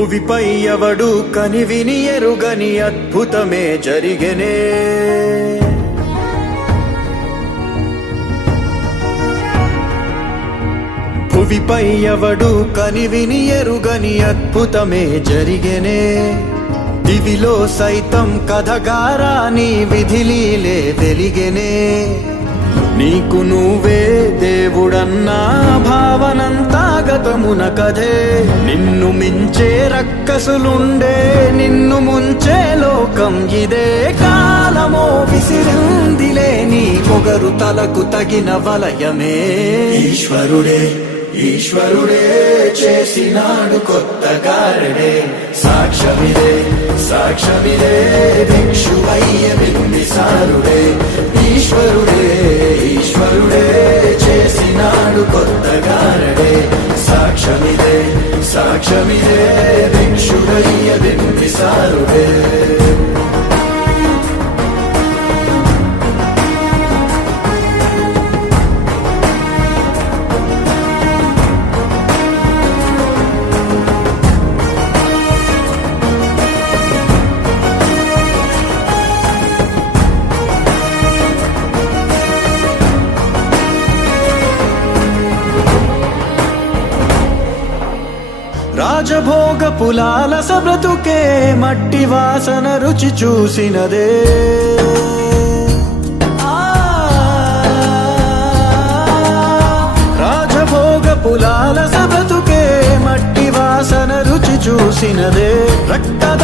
భువిపై ఎవడు కనివిని ఎరుగని అద్భుతమే జరిగెనే. భువిపై ఎవడు కనివిని ఎరుగని అద్భుతమే జరిగెనే. దివిలో సైతం కథగారాని విధిలీలే వెలిగెనే. నీకు నువ్వే దేవుడన్నా భావనంతా గతమున కథే. నిన్ను మించే రక్కసులుండే, నిన్ను ముంచే లోకం ఇదే. కాలమో విసిరిందిలే నీ పొగరు తలకు తగిన వలయమే. ఈశ్వరుడే ఈశ్వరుడే చేసినాడు కొత్త గారడే. సాక్ష్యమిదే సాక్ష్యమిదే భిక్షువయ్య బింబిసారుడే. ఈశ్వరుడే ఈశ్వరుడే చేసినాడు కొత్త గారడే. సాక్ష్యమిదే సాక్ష్యమిదే భిక్షువయ్య బింబిసారుడే. రాజభోగ పులాలస బ్రతుకే మట్టి వాసన రుచి చూసినదే. రాజభోగ పులాలస బ్రతుకే మట్టి వాసన రుచి చూసినదే. రక్తద